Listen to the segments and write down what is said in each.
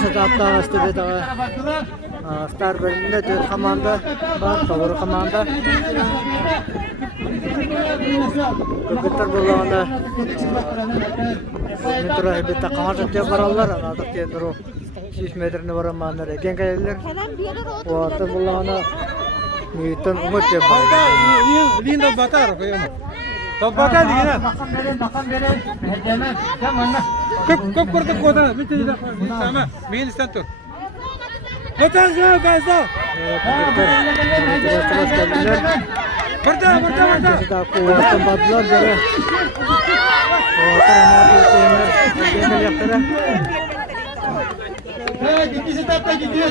ağası tatlı ağası bir daha. Star bölümünde 4 komanda var, doğru komanda. Köpekler bulağında metroya bir takama satıyor paralar, anadık kendir o 6 metrini varanmanlar eken kayarlar. O atı bulağına niyetten umut yapar. Linda batar koyuyor. Top batar değil ha. Bakın verin. Hemen. Tamam. Kop kurdu koda. Bitti de. Tamam. Main stand tur. Batar ya gazda. Burada. Sudah kuat badlar jare. Kuatan yaptı. Gitti setapta gidiyor.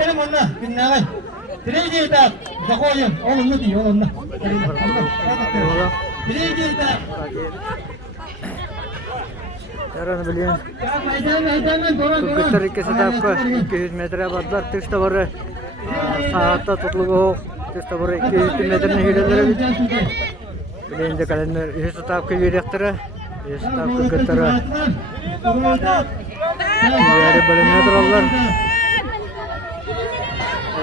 Benim onunla. Binler. Birinci etap. Koyun. Oğlum ne diyor onunla? Birinci etap. Yaran biliyorum. Köpekler ikisi etapka 200 metre badlar. Tüste var. Saatte tutuluğu. Tüste var 200 metrenin hileleri. Bilince kalender. İşte etapka yürüyektire. İşte etapka köttere. Diğeri bölümüne dururlar.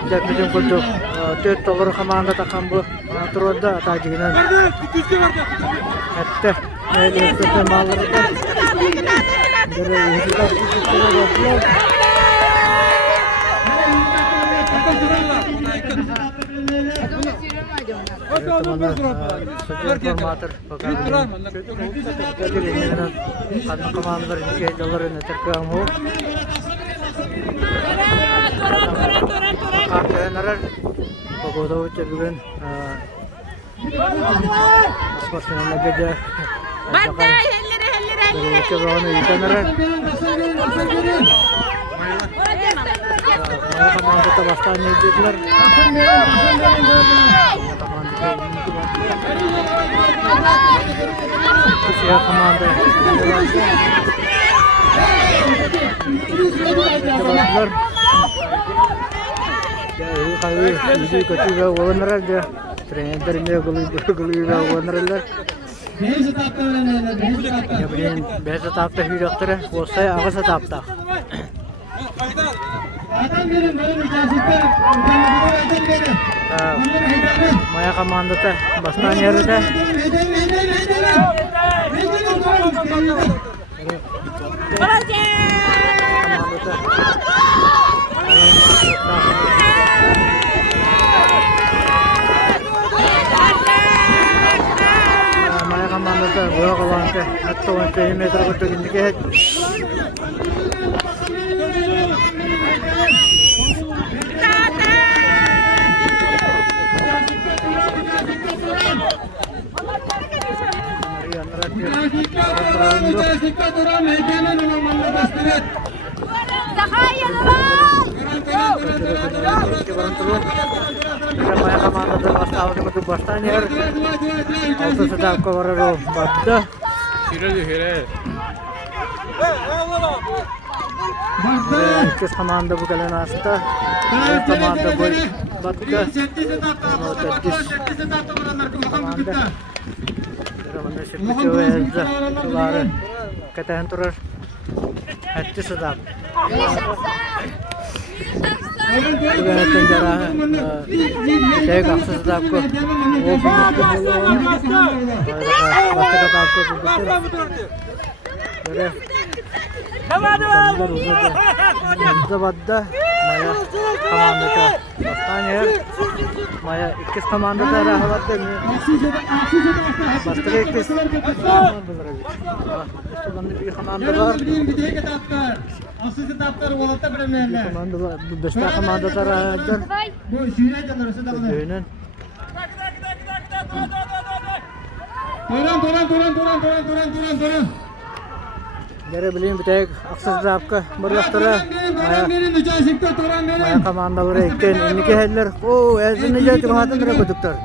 Ecek bizim kulduk. 4 dolar kamanda takan bu. Turda atacığından. Hatta elimizde malları da. Böyle yüzüler yapıyor. Formatör bakalım. Kadın komandalar iki doların terkam ho. Kartlar pagoda uca bugün sportuna gece. Batta helleri. Kebronu yıkanır. Komanda bastan yediler. Kişiye komanda. Kebronlar. Ya kayı yüzü kötü ve olanlar da trenerlerine gülü ve olanlar. Ya bilin beyaz etapta hüyüktüre, olsaya ağız etapta. Maya komandada bastan yerde. Maya komandada boya kalante. Hatta 10 metre kutu gindike. Maya komandada bastan yer. Altı setap kovararo badda. Hire. İkiz komanda bu gelen hasta. Bir komanda boy badda. Komanda. Ramanda şirketi ve elza. Suları katahan turur. Hatti setap. Bugün penjara saya akses setapku. Waktu setapku begitu. Jadi. Zabadda Maya komandada bastanya Maya ikis komandada rahatda bastı ikis bir komanda var asıl etapları olata bilemeyenler. Komanda var bu beşte komandada rahatdır Bu şiire canları da Dönün Duran. Gere bileyim bir tek akses zapka bırıktırı Maya komanda buraya ikken inniki hedler o ezini jati bahatın dira koduktar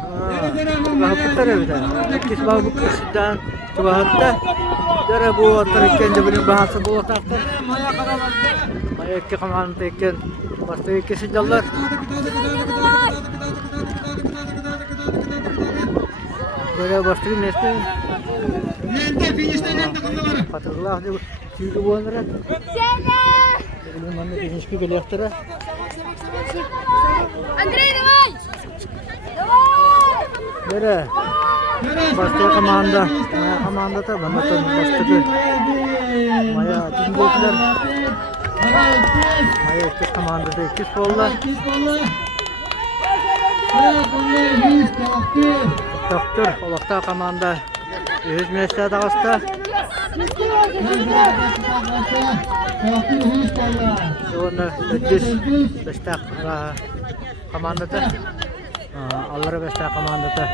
bahattar evde ikis bahu bu kışdan bahatta dara bu atar ikken de bileyim bahasa bu atar Maya iki komanda ikken bastı ikisi jallar böyle bastı nesne Lente finişte lente kundaları. Hatırlar diye tüylü bu onlara. Benim anne finişki geliyorlar. Андрей, давай! Nere? Başka komanda. Komanda da bana da başka. Maya dinleyiciler. Maya iki komandada 2 bolla. Doktor olakta komanda. 100 metre dağısta. Sonra ödüs. Bestak komandada. Alları bestak komandada.